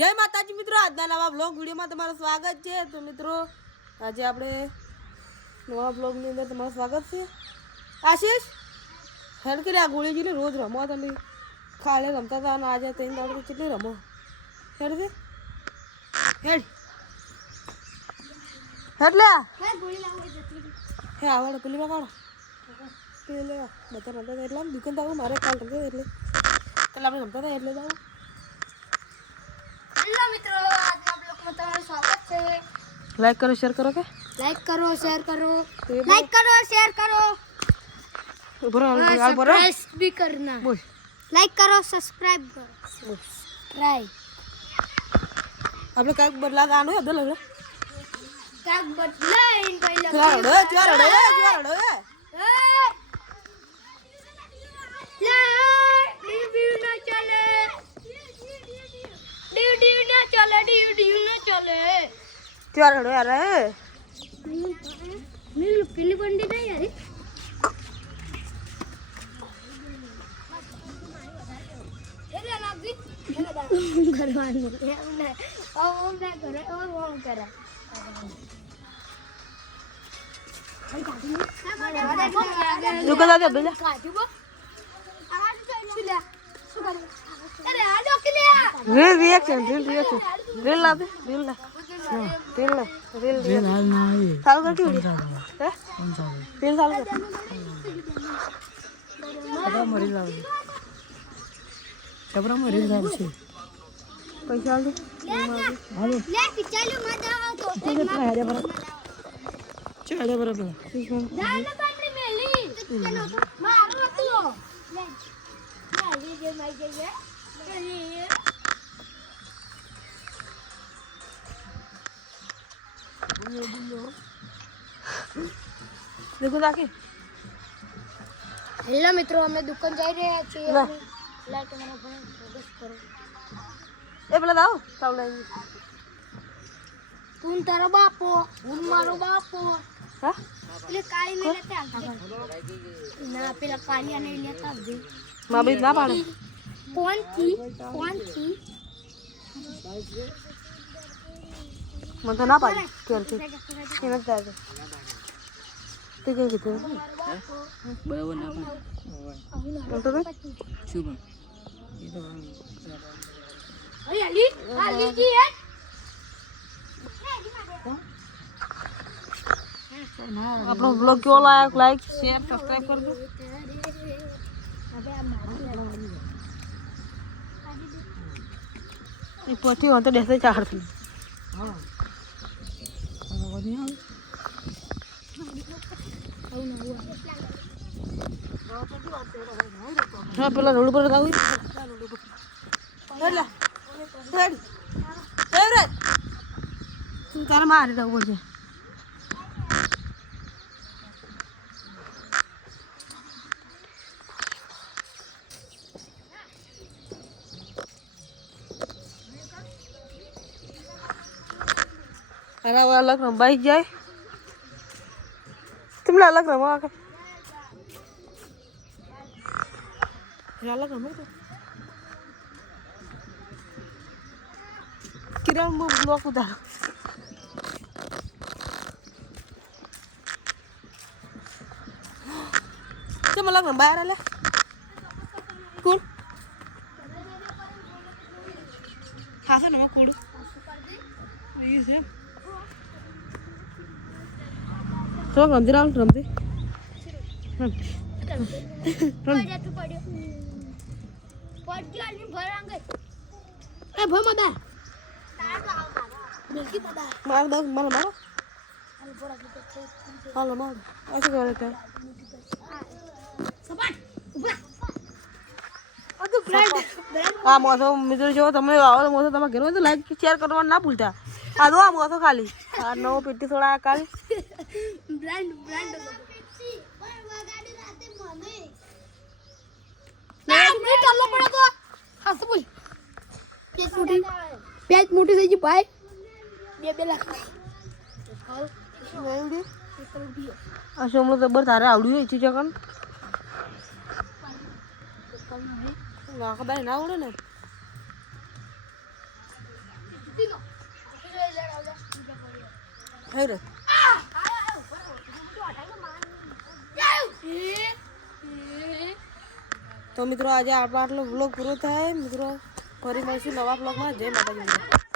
જય માતાજી મિત્રો, આજના નવા બ્લોગ વિડીયોમાં તમારું સ્વાગત છે. તો મિત્રો આજે આપણે નવા બ્લોગની અંદર તમારું સ્વાગત છે. આશીષ હેડ કે આ ગોળીજીને રોજ રમો તમે, કાલે રમતા હતા અને આજે 3 દાડો કેટલી રમો. હેડ કે હેડ હેડ લે હે આવડે પેલી માં કાઢો પેલે બધા રમતા હતા એટલે દુકાન તો મારે કાલ રમતા એટલે આપણે રમતા હતા એટલે જાવ. હેલો મિત્રો, આજના બ્લોગમાં તમારું સ્વાગત છે. લાઈક કરો, શેર કરો કે લાઈક કરો, શેર કરો, લાઈક કરો, શેર કરો. સબસ્ક્રાઇબ भी करना. બોલ લાઈક કરો, સબસ્ક્રાઇબ કરો. સબસ્ક્રાઇબ. આપણે કાંઈક બદલા આનો હે બદલા કાક બદલાઈન પહેલા ચારડો ચારડો લે ડીવ ના ચાલે. ડીવ ના ચાલે, ડીવ ના ચાલે. ચારડો યાર મેં પેલી બંડી નહીં યાર. એટલે લાગી કરવાનું એમને ઓમ ના કરે ઓમ કરે. દુકાન દાદા બેજા રીલ રિએક્શન રીલ લા દે રીલ લા ચાલુ કર કે વિડિયો હે કોણ ચાલુ રીલ ચાલુ કર અબા મરી લાવ જબરા મરી લાવ છે પૈસા આલ દે હાલો લે ચાલ્યો મજા તો ચાલે બરાબર જાને બાટલી મેલી મારો હતો લે જે માઈ ગઈ देखो ताकि હેલો મિત્રો, અમે દુકાન જઈ રહ્યા છીએ. લાઈક તમારો પણ પ્રોગ્રેસ કરો. એ પેલા દાવ ચાલ લઈ તું તારો બાપો, હું મારો બાપો. હા એટલે કાળી ને લેતા આવજે. ના પેલા કાળિયા ને લેતા આવજે. માં બી ના પાડે કોણથી મને તો ના પાડે કેરથી એને જ દાદે તે કઈ કીધું બરાબર ના પણ તો કે શું પણ એ તો અરે આલી જી હે. આપણો બ્લોગ કેવો લાઈક શેર સબસ્ક્રાઇબ કરજો. એ પોતી હોતો દેસે ચાર થી હા વધી હા પેલા રોડ પર આવું હેલા હેડ ફેવરેટ તું તાર મારે જવું પડશે. અરે અલગ રંબાઈ જાય તમને અલગ રમવા કે અલગ રમો તો કિરણ મુ બ્લોક ઉતારો તે અલગ રંબાય રે લે કોણ હાસે નમો કોડ એ છે તો ગંદી રાઉન્ડ રમતી એ ભો મદા મિલકી મદા માર દો મારો હાલો માર આ શું કરે કે સપાટ ઉભા આ તો ફ્રેન્ડ આ મોસો મિત્રો જો તમે આવો મોસો તમે ઘરે તો લાઈક શેર કરવાનું ના ભૂલતા. આ દો આ મોસો ખાલી આ નવો પેટી થોડા કાલ બ્રાન્ડ પણ વગાડી રાતે મને ના મે ચાલલો પડો તો હાસ બોલ પેજ મોટી થઈ ગઈ ભાઈ 2 લાખ આ સોમલો જબર તારે આવડ્યું છે જકન ના ખબર ના આવડે ને હે રે તો મિત્રો આજે આપણો આટલો વ્લોગ પૂરો થાય મિત્રો ફરી મળીશું નવા વ્લોગમાં જય માતાજી મિત્રો